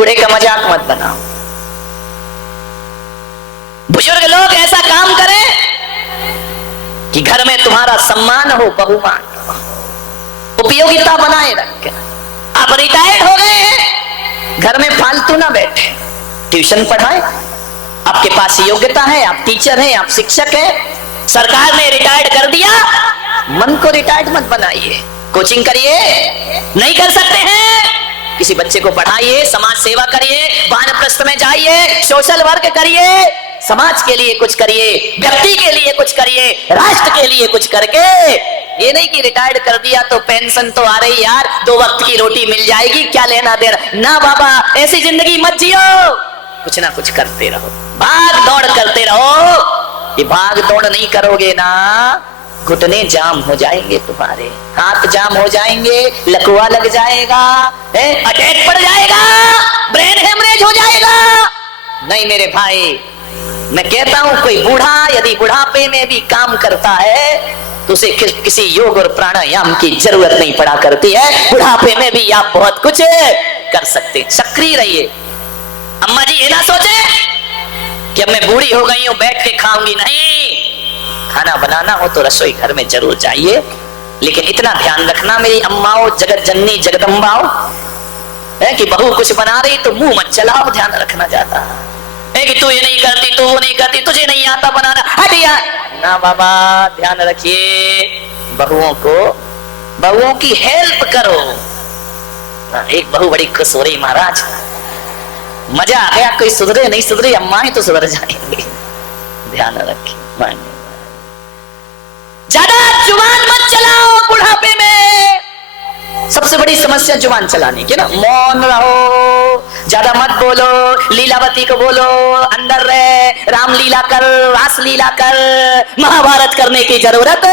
बूढ़े का मजाक मत बनाओ। बुजुर्ग लोग ऐसा काम करें कि घर में तुम्हारा सम्मान हो, बहुमान हो, उपयोगिता बनाए रखें। आप रिटायर्ड हो गए हैं, घर में फालतू ना बैठे, ट्यूशन पढ़ाएं। आपके पास योग्यता है, आप टीचर हैं, आप शिक्षक हैं, सरकार ने रिटायर्ड कर दिया, मन को रिटायर्ड मत बनाइए। कोचिंग करिए, नहीं कर सकते हैं किसी बच्चे को पढ़ाइए, समाज सेवा करिए, वानप्रस्थ में जाइए, सोशल वर्क करिए, समाज के लिए कुछ करिए, व्यक्ति के लिए कुछ करिए, राष्ट्र के लिए कुछ करके। ये नहीं कि रिटायर्ड कर दिया तो पेंशन तो आ रही यार, 2 वक्त की रोटी मिल जाएगी, क्या लेना देना। ना बाबा, ऐसी जिंदगी मत जियो, कुछ ना कुछ करते रहो, भाग दौड़ करते रहो। ये भाग दौड़ नहीं करोगे ना, घुटने जाम हो जाएंगे तुम्हारे, हाथ जाम हो जाएंगे, लकवा लग जाएगा, अटैक पड़ जाएगा, ब्रेन हेमरेज हो जाएगा। नहीं मेरे भाई, मैं कहता हूं कोई बूढ़ा यदि बुढ़ापे में भी काम करता है तो उसे किसी योग और प्राणायाम की जरूरत नहीं पड़ा करती है। बुढ़ापे में भी आप बहुत कुछ कर सकते, सक्रिय रहिए। अम्मा जी ये ना सोचे कि अब मैं बूढ़ी हो गई हूं, बैठ के खाऊंगी, नहीं। खाना बनाना हो तो रसोई घर में जरूर जाइए, लेकिन इतना ध्यान रखना मेरी अम्माओं, जगत जननी जगदम्बाओं, है कि बहू कुछ बना रही तो मुंह मत चलाओ, ध्यान रखना जाता है कि तू ये नहीं करती, तू वो नहीं करती, तुझे नहीं आता बनाना, हट यार। ना बाबा, ध्यान रखिए, बहुओं की हेल्प करो। एक बहू बड़ी खुश हो रही, महाराज मजा आ गया, कोई सुधरे नहीं सुधरे, अम्माएं तो सुधर जाएंगी। ध्यान रखिए, मानिए, ज्यादा जुबान मत चलाओ बुढ़ापे में। सबसे बड़ी समस्या जुबान चलाने की ना, मौन रहो, ज्यादा मत बोलो, लीलावती को बोलो अंदर रहे, रामलीला कर, रासलीला कर, महाभारत करने की जरूरत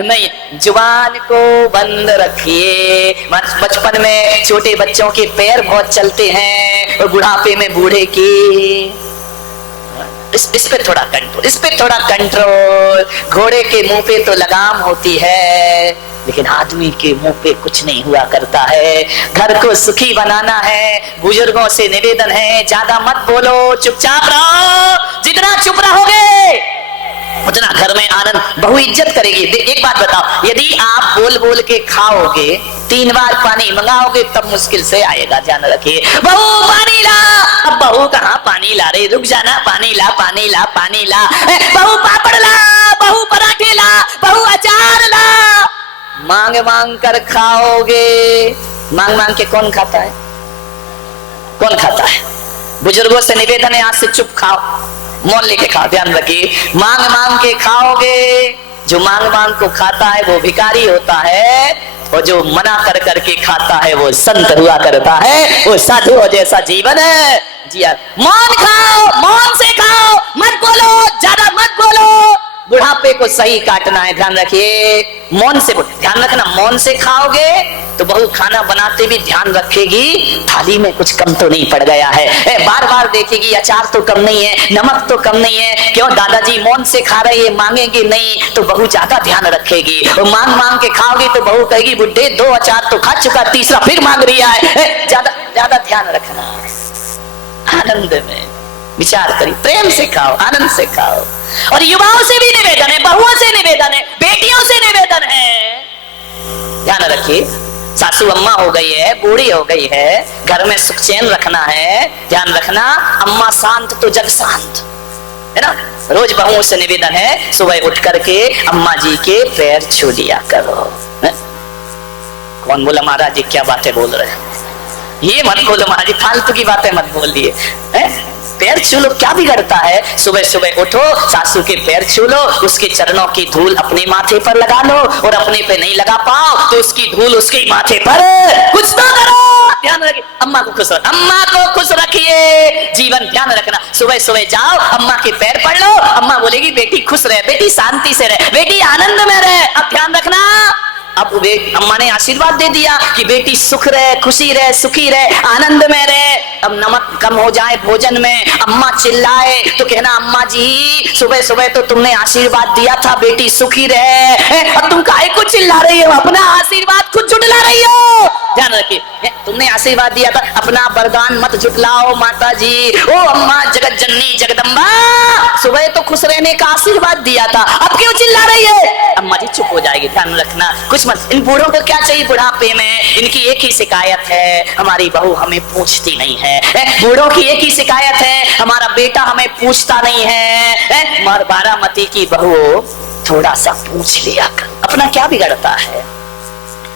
नहीं। जुबान को बंद रखिए। बचपन में छोटे बच्चों के पैर बहुत चलते हैं और बुढ़ापे में बूढ़े की, इस पे थोड़ा कंट्रोल, इस पे थोड़ा कंट्रोल। घोड़े के मुंह पे तो लगाम होती है, लेकिन आदमी के मुंह पे कुछ नहीं हुआ करता है। घर को सुखी बनाना है, बुजुर्गों से निवेदन है, ज्यादा मत बोलो, चुपचाप रहो। जितना चुप रहोगे उतना घर में आनंद, बहु इज्जत करेगी। एक बात बताओ, यदि आप बोल बोल के खाओगे, 3 बार पानी मंगाओगे, तब मुश्किल से आएगा। ध्यान रखिए, बहू पानी ला। अब बहू कहाँ पानी ला रही, रुक जाना, पानी ला, पानी ला, पानी ला। बहू पापड़ ला, बहू पराठे ला, बहू अचार ला। मांग मांग कर खाओगे, मांग मांग के कौन खाता है, कौन खाता है? बुजुर्गों से निवेदन है, आज से चुप खाओ, मौन लेके खाओ। ध्यान रखिए, मांग मांग के खाओगे, जो मांग मांग को खाता है वो भिखारी होता है, और जो मना कर करके खाता है वो संत हुआ करता है, वो साधुओं जैसा जीवन है। जी मौन खाओ, मौन से खाओ, मत बोलो, ज्यादा मत बोलो। बुढ़ापे को सही काटना है, ध्यान रखिए। मौन से ध्यान रखना, मौन से खाओगे तो बहू खाना बनाते भी ध्यान रखेगी, थाली में कुछ कम तो नहीं पड़ गया है, बार बार देखेगी अचार तो कम नहीं है, नमक तो कम नहीं है। क्यों दादाजी मौन से खा रहे हैं, मांगेंगे नहीं तो बहू ज्यादा ध्यान रखेगी। और मांग मांग के खाओगी तो बहू कहेगी बुड्ढे 2 अचार तो खा चुका, तीसरा फिर मांग रहा है। ज्यादा ज्यादा ध्यान रखना। आनंद में विचार करिए, प्रेम से खाओ, आनंद से खाओ। और युवाओं से भी निवेदन है, बहुओं से निवेदन है, बेटियों से निवेदन है, ध्यान रखिए। सासू अम्मा हो गई है, बूढ़ी हो गई है, घर में सुख चैन रखना है, ध्यान रखना। अम्मा शांत तो जग शांत है ना। रोज बहुओं से निवेदन है, सुबह उठ करके अम्मा जी के पैर छू लिया करो। कौन बोला महाराज जी क्या बातें बोल रहे हैं, ये मत बोलो महाराज जी, फालतू की बातें मत बोलिए। पैर छू लो, क्या बिगड़ता है? सुबह सुबह उठो, सासू के पैर छू लो, उसके चरणों की धूल अपने माथे पर लगा लो, और अपने पे नहीं लगा पाओ तो उसकी धूल उसके माथे पर कुछ तो करो। ध्यान रखिए, अम्मा को खुश रखिए, अम्मा को खुश रखिए, जीवन ध्यान रखना। सुबह सुबह जाओ, अम्मा के पैर पड़ लो, अम्मा बोलेगी बेटी खुश रहे, बेटी शांति से रहे, बेटी आनंद में रहे। अब ध्यान रखना, अब अम्मा ने आशीर्वाद दे दिया कि बेटी सुख रहे, खुशी रहे, सुखी रहे, आनंद में रहे। अब नमक कम हो जाए भोजन में, अम्मा चिल्लाए तो कहना अम्मा जी सुबह सुबह तो तुमने आशीर्वाद दिया था बेटी सुखी रहे, और तुम काहे को चिल्ला रही हो, अपना आशीर्वाद खुद जुटला रही हो। ध्यान रखिए, तुमने आशीर्वाद दिया था, अपना वरदान मत जुटलाओ माता जी। ओ अम्मा जगत जननी जगदम्बा, सुबह तो खुश रहने का आशीर्वाद दिया था, अब क्यों चिल्ला रही है। अम्मा जी चुप हो जाएगी, ध्यान रखना कुछ मत। इन बूढ़ों को क्या चाहिए बुढ़ापे में, इनकी एक ही शिकायत है हमारी बहू हमें पूछती नहीं है। बूढ़ों की एक ही शिकायत है हमारा बेटा हमें पूछता नहीं है। मर बारामती की बहू थोड़ा सा पूछ लिया कर, अपना क्या बिगड़ता है,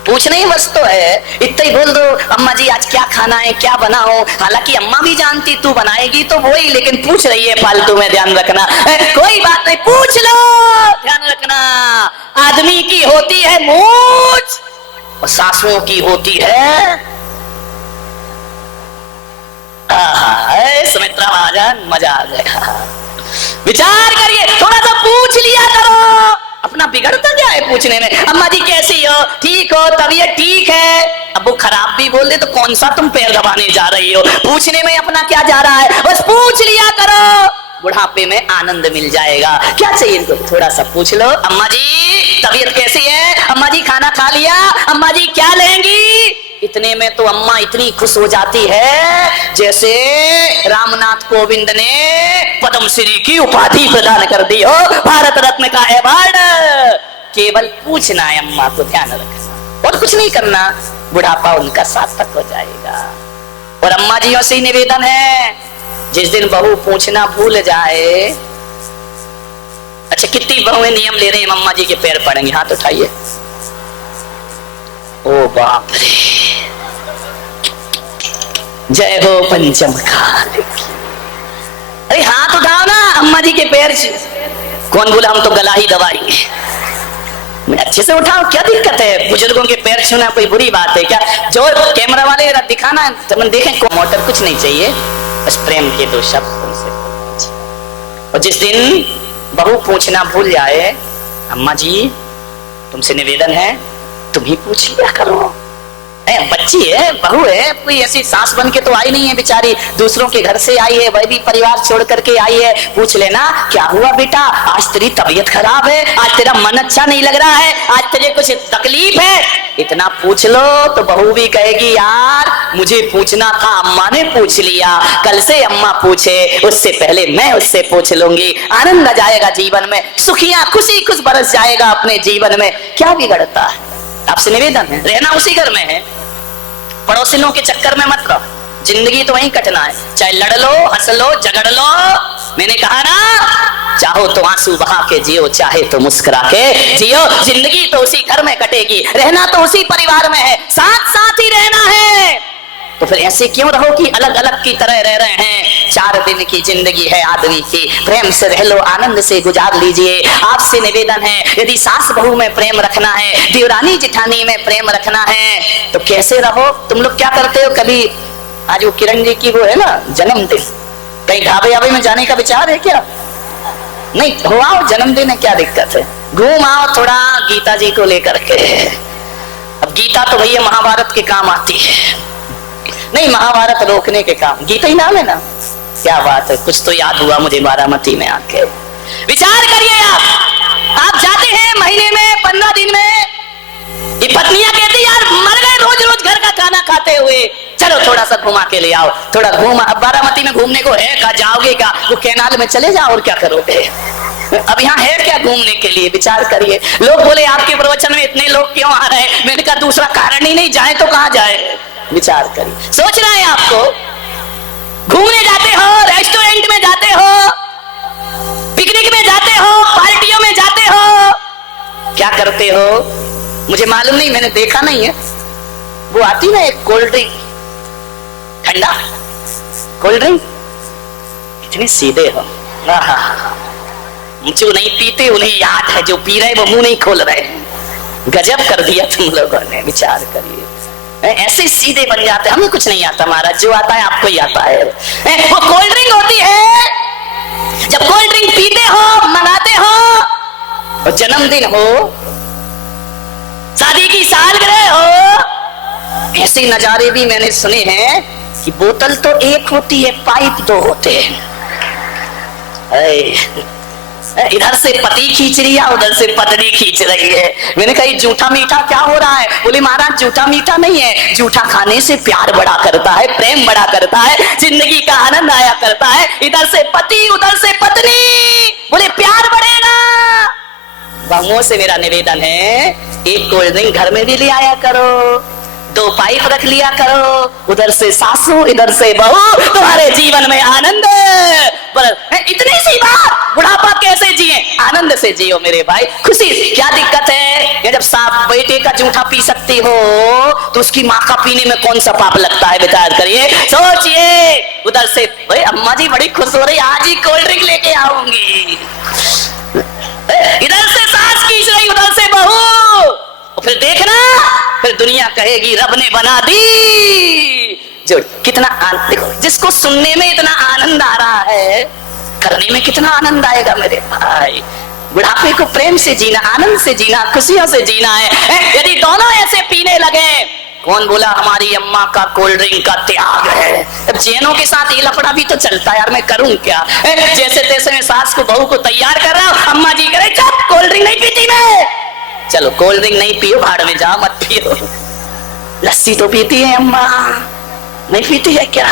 पूछना ही बस तो है। इतना ही बोल दो अम्मा जी आज क्या खाना है क्या बनाओ, हालांकि अम्मा भी जानती तू बनाएगी तो वही, लेकिन पूछ रही है फालतू में, ध्यान रखना। कोई बात नहीं पूछ लो, ध्यान रखना। आदमी की होती है मूछ और सासुओं की होती है सुमित्रा महाजन, मजा आ गया। विचार करिए, थोड़ा सा पूछ लिया करो, अपना बिगड़ता क्या है पूछने में। अम्मा जी कैसी हो, ठीक हो, तबीयत ठीक है। अब वो खराब भी बोल दे तो कौन सा तुम पैर दबाने जा रही हो, पूछने में अपना क्या जा रहा है, बस पूछ लिया करो, बुढ़ापे में आनंद मिल जाएगा। क्या चाहिए इनको, थोड़ा सा पूछ लो। अम्मा जी तबीयत कैसी है, अम्मा जी खाना खा लिया, अम्मा जी क्या लेंगी। इतने में तो अम्मा इतनी खुश हो जाती है जैसे रामनाथ कोविंद ने पद्मश्री की उपाधि प्रदान कर दी हो, भारत रत्न का अवार्ड। केवल पूछना है अम्मा को, ध्यान रखना और कुछ नहीं करना, बुढ़ापा उनका सार्थक हो जाएगा। और अम्मा जियों से निवेदन है, जिस दिन बहू पूछना भूल जाए। अच्छा कितनी बहुएं नियम ले रहे हैं, अम्मा जी के पैर पड़ेंगे, हाथ उठाइए। ओ बाप रे, जय हो पंचम काल की। अरे हाथ उठाओ ना, अम्मा जी के पैर कौन बोला हम तो गला ही दबाएंगे। अच्छे से उठाओ, क्या दिक्कत है, बुजुर्गों के पैर छूना कोई बुरी बात है क्या। जो कैमरा वाले दिखाना तो हम देखें, मोटर कुछ नहीं चाहिए, बस प्रेम के दो शब्द उनसे। और जिस दिन बहू पूछना भूल जाए, अम्मा जी तुमसे निवेदन है तुम ही पूछ लिया करो। बच्ची है, बहू है, कोई ऐसी सास बन के तो आई नहीं है बेचारी, दूसरों के घर से आई है, वह भी परिवार छोड़ करके आई है। पूछ लेना क्या हुआ बेटा, आज तेरी तबीयत खराब है, आज तेरा मन अच्छा नहीं लग रहा है, आज तेरे कुछ तकलीफ है, इतना पूछ लो तो बहू भी कहेगी यार मुझे पूछना था, अम्मा ने पूछ लिया, कल से अम्मा पूछे उससे पहले मैं उससे पूछ लूंगी। आनंद आ जाएगा जीवन में, सुखियां खुशी खुश बरस जाएगा अपने जीवन में। क्या बिगड़ता है, आपसे निवेदन है रहना उसी घर में है, पड़ोसियों के चक्कर में मत रहो, जिंदगी तो वहीं कटना है, चाहे लड़ लो हंस लो झगड़ लो। मैंने कहा ना, चाहो तो आंसू बहा के जियो, चाहे तो मुस्कुरा के जियो, जिंदगी तो उसी घर में कटेगी, रहना तो उसी परिवार में है, साथ साथ ही रहना है। तो फिर ऐसे क्यों रहो कि अलग अलग की तरह रह रहे हैं। 4 दिन की जिंदगी है आदमी की, प्रेम से रह लो, आनंद से गुजार लीजिए। आपसे निवेदन है, यदि सास बहू में प्रेम रखना है, देवरानी जिठानी में प्रेम रखना है, तो कैसे रहो। तुम लोग क्या करते हो, कभी आज वो किरण जी की वो है ना जन्मदिन, कहीं ढाबे आबे में जाने का विचार है क्या। नहीं हो आओ, जन्मदिन है, क्या दिक्कत है, घूम आओ थोड़ा गीता जी को लेकर के। अब गीता तो भैया महाभारत के काम आती है, नहीं महाभारत रोकने के काम, गीता ही नाम है ना। क्या बात है, कुछ तो याद हुआ मुझे बारामती में आके। विचार करिए, आप जाते हैं महीने में 15 दिन में, ये पत्नियां कहती यार मर गए रोज रोज घर का खाना खाते हुए, चलो थोड़ा सा घुमा के ले आओ, थोड़ा घूमा। अब बारामती में घूमने को है, कहा जाओगे क्या, वो कैनाल में चले जाओ और क्या करोगे। अब यहाँ है क्या घूमने के लिए, विचार करिए। लोग बोले आपके प्रवचन में इतने लोग क्यों आ रहे हैं, मैंने कहा दूसरा कारण ही नहीं, जाए तो कहाँ जाए। विचार करिए, सोच रहा है आपको, घूमने जाते हो, रेस्टोरेंट में जाते हो, पिकनिक में जाते हो, पार्टियों में जाते हो, क्या करते हो मुझे मालूम नहीं, मैंने देखा नहीं है। वो आती ना एक कोल्ड ड्रिंक, ठंडा कोल्ड ड्रिंक, कितने सीधे हो। जो नहीं पीते उन्हें याद है, जो पी रहे वो मुंह नहीं खोल रहे। गजब कर दिया तुम लोगों ने, विचार करिए। ऐसे सीधे बन जाते, हमें कुछ नहीं आता महाराज, जो आता है आपको ही आता है। वो कोल्ड ड्रिंक होती है, जब कोल्ड ड्रिंक पीते हो, मंगाते हो, और जन्मदिन हो, शादी की सालगिरह हो, ऐसे नजारे भी मैंने सुने हैं कि बोतल तो एक होती है, पाइप दो होते हैं। इधर से पति खींच रही है, उधर से पत्नी खींच रही है। मैंने कहा जूठा मीठा क्या हो रहा है? बोले महाराज जूठा मीठा नहीं है, जूठा खाने से प्यार बड़ा करता है, प्रेम बड़ा करता है, जिंदगी का आनंद आया करता है। इधर से पति उधर से पत्नी, बोले प्यार बढ़ेगा। बहुओं से मेरा निवेदन है, एक कोल्ड ड्रिंक घर में भी ले आया करो, 2 पाइप रख लिया करो, उधर से सासू इधर से बहू, तुम्हारे जीवन में आनंद। इतनी सी बात, बुढ़ापा कैसे जिए? आनंद से जियो मेरे भाई, खुशी से। क्या दिक्कत है? ये जब साफ बेटे का जूठा पी सकती हो तो उसकी माँ का पीने में कौन सा पाप लगता है? विचार करिए, सोचिए। उधर से भाई अम्मा जी बड़ी खुश हो रही, आज ही कोल्ड ड्रिंक लेके आऊंगी। इधर से सास खींच रही, उधर से बहू। फिर देखना, फिर दुनिया कहेगी रब ने बना दी। जो कितना देखो, जिसको सुनने में इतना आनंद आ रहा है, करने में कितना आनंद आएगा मेरे भाई। बुढ़ापे को प्रेम से जीना, आनंद से जीना, खुशियों से जीना है। यदि दोनों ऐसे पीने लगे, कौन बोला हमारी अम्मा का कोल्ड ड्रिंक का त्याग है? अब जैनों के साथ ये लफड़ा भी तो चलता है यार, मैं करूं क्या? जैसे तैसे मैं सास को बहू को तैयार कर रहा हूं, अम्मा जी करे चुप, कोल्ड ड्रिंक नहीं पीती मैं। चलो कोल्ड ड्रिंक नहीं पियो, भाड़ में जाओ, मत पियो। लस्सी तो पीती है अम्मा, नहीं पीती है क्या?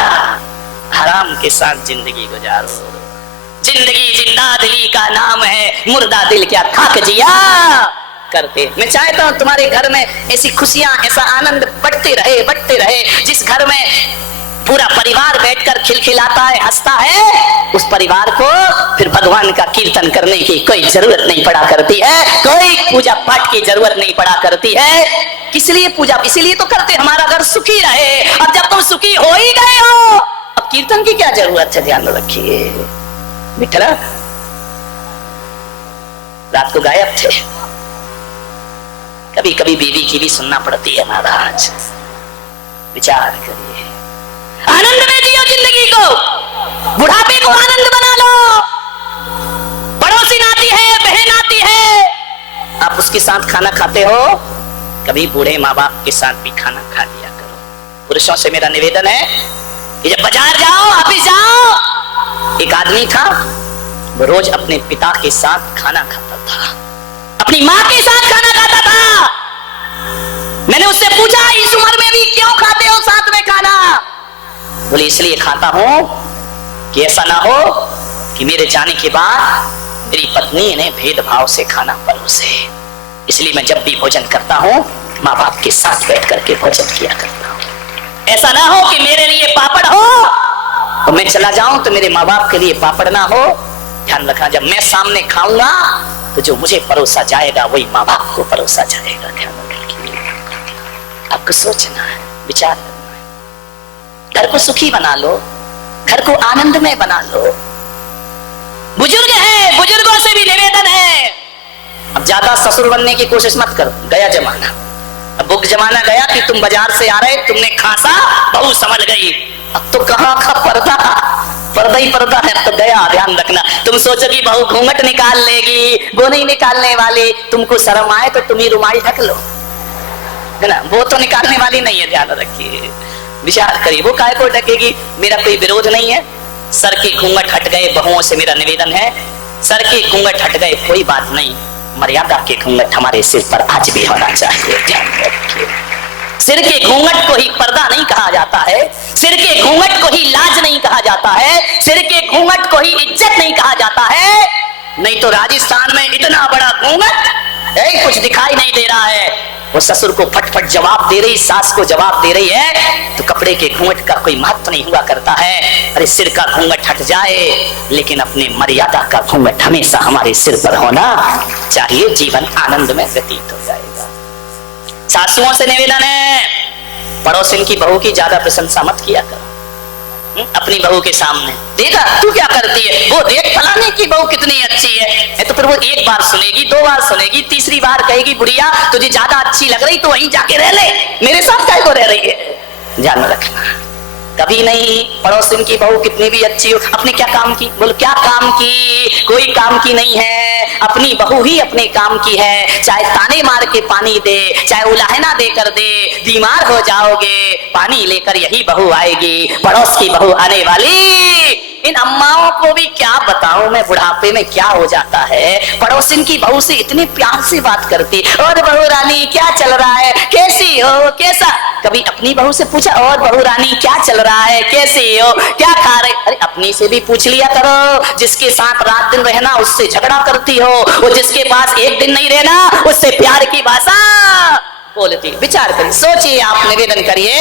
हराम के साथ जिंदगी गुजारो। जिंदगी जिंदा दिली का नाम है, मुर्दा दिल क्या खाक जिया करते। मैं चाहता हूं तुम्हारे घर में ऐसी खुशियां, ऐसा आनंद बढ़ते रहे। जिस घर में पूरा परिवार बैठकर खिलखिलाता है, हंसता है, उस परिवार को फिर भगवान का कीर्तन करने की कोई जरूरत नहीं पड़ा करती है, कोई पूजा पाठ की जरूरत नहीं पड़ा करती है। किस लिए पूजा? इसीलिए तो करते, हमारा घर सुखी रहे। अब जब तुम सुखी हो ही गए हो, अब कीर्तन की क्या जरूरत है? ध्यान रखिए। मिठला रात को गायब थे, कभी कभी बीवी की भी सुनना पड़ती है महाराज। विचार करिए, आनंद में जियो जिंदगी को, बुढ़ापे को आनंद बना लो। पड़ोसी आती है, बहन आती है, आप उसके साथ खाना खाते हो, कभी बूढ़े माँ बाप के साथ भी खाना खा लिया करो। पुरुषों से मेरा निवेदन है कि जब बाजार जाओ, ऑफिस जाओ, एक आदमी था, वो रोज अपने पिता के साथ खाना खाता था, अपनी माँ के साथ खाना खाता था। मैंने उससे पूछा इस उम्र में भी क्यों खाते हो साथ में खाना? बोले इसलिए खाता हूं कि ऐसा ना हो कि मेरे जाने के बाद मेरी पत्नी ने भेदभाव से खाना परोसे। इसलिए मैं जब भी भोजन करता हूं, माँ बाप के साथ बैठ करके भोजन किया करता हूं। ऐसा ना हो कि मेरे लिए पापड़ हो तो मैं चला जाऊं तो मेरे माँ बाप के लिए पापड़ ना हो। ध्यान रखना, जब मैं सामने खाऊंगा तो जो मुझे परोसा जाएगा वही माँ बाप को परोसा जाएगा। ध्यान रखिए, आपको सोचना है, विचार करना है। घर को सुखी बना लो, घर को आनंदमय बना लो। बुजुर्ग है, बुजुर्गों से भी निवेदन है, अब ज्यादा ससुर बनने की कोशिश मत करो, गया जमाना। अब वो जमाना गया कि तुम बाजार से आ रहे, तुमने खांसा, बहू संभल गई। अब तो कहाँ का पर्दा, पर्दा ही पर्दा है, अब तो गया। ध्यान रखना, तुम सोचो कि बहू घूंघट निकाल लेगी, वो नहीं निकालने वाली। तुमको शर्म आए तो तुम ही रुमाल ढक लो, है ना, वो तो निकालने वाली नहीं है। ध्यान रखिए, विचार करिए, वो काय को ढकेगी? मेरा कोई विरोध नहीं है, सर के घूंघट हट गए, बहुओं से मेरा निवेदन है, सर के घूंघट हट गए कोई बात नहीं, मर्यादा के घूंघट हमारे सिर पर आज भी होना चाहिए। ध्यान रखिए, सिर के घूंघट को ही पर्दा नहीं कहा जाता है, सिर के घूंघट को ही लाज नहीं कहा जाता है, सिर के घूंघट को ही इज्जत नहीं कहा जाता है। नहीं तो राजस्थान में इतना बड़ा घूंघट, कुछ दिखाई नहीं दे रहा है, वो ससुर को फटफट जवाब दे रही, सास को जवाब दे रही है, तो कपड़े के घूंघट का कोई महत्व नहीं हुआ करता है। अरे सिर का घूंघट हट जाए, लेकिन अपनी मर्यादा का घूंघट हमेशा हमारे सिर पर होना चाहिए, जीवन आनंद में व्यतीत हो जाएगा। सासुओं से निवेदन है, पड़ोसिन की बहू की ज्यादा प्रशंसा मत किया करो। अपनी बहू के सामने देखा तू क्या करती है, वो देख फलाने की बहू कितनी अच्छी है, तो फिर वो एक बार सुनेगी, 2 बार सुनेगी, तीसरी बार कहेगी बुढ़िया तुझे ज्यादा अच्छी लग रही तो वहीं जाके रह ले, मेरे साथ काय को रह रही है। ध्यान रखना, कभी नहीं पड़ोसिन की बहू कितनी भी अच्छी हो, अपने क्या काम की, बोलो क्या काम की, कोई काम की नहीं है। अपनी बहू ही अपने काम की है, चाहे ताने मार के पानी दे, चाहे उलाहना देकर दे, बीमार हो जाओगे पानी लेकर यही बहू आएगी, पड़ोस की बहू आने वाली। इन अम्माओं को भी क्या बताऊं मैं, बुढ़ापे में क्या हो जाता है, पड़ोसिन की बहू से इतने प्यार से बात करती, और बहू रानी क्या चल रहा है, कैसी हो, कैसा। कभी अपनी बहू से पूछा, और बहू रानी क्या चल रहा है, कैसी हो, क्या खा रहे। अरे अपनी से भी पूछ लिया करो, जिसके साथ रात दिन रहना उससे झगड़ा करती हो, वो जिसके पास एक दिन नहीं रहना उससे प्यार की भाषा बोलती। विचार करिए, सोचिए, आप निवेदन करिए।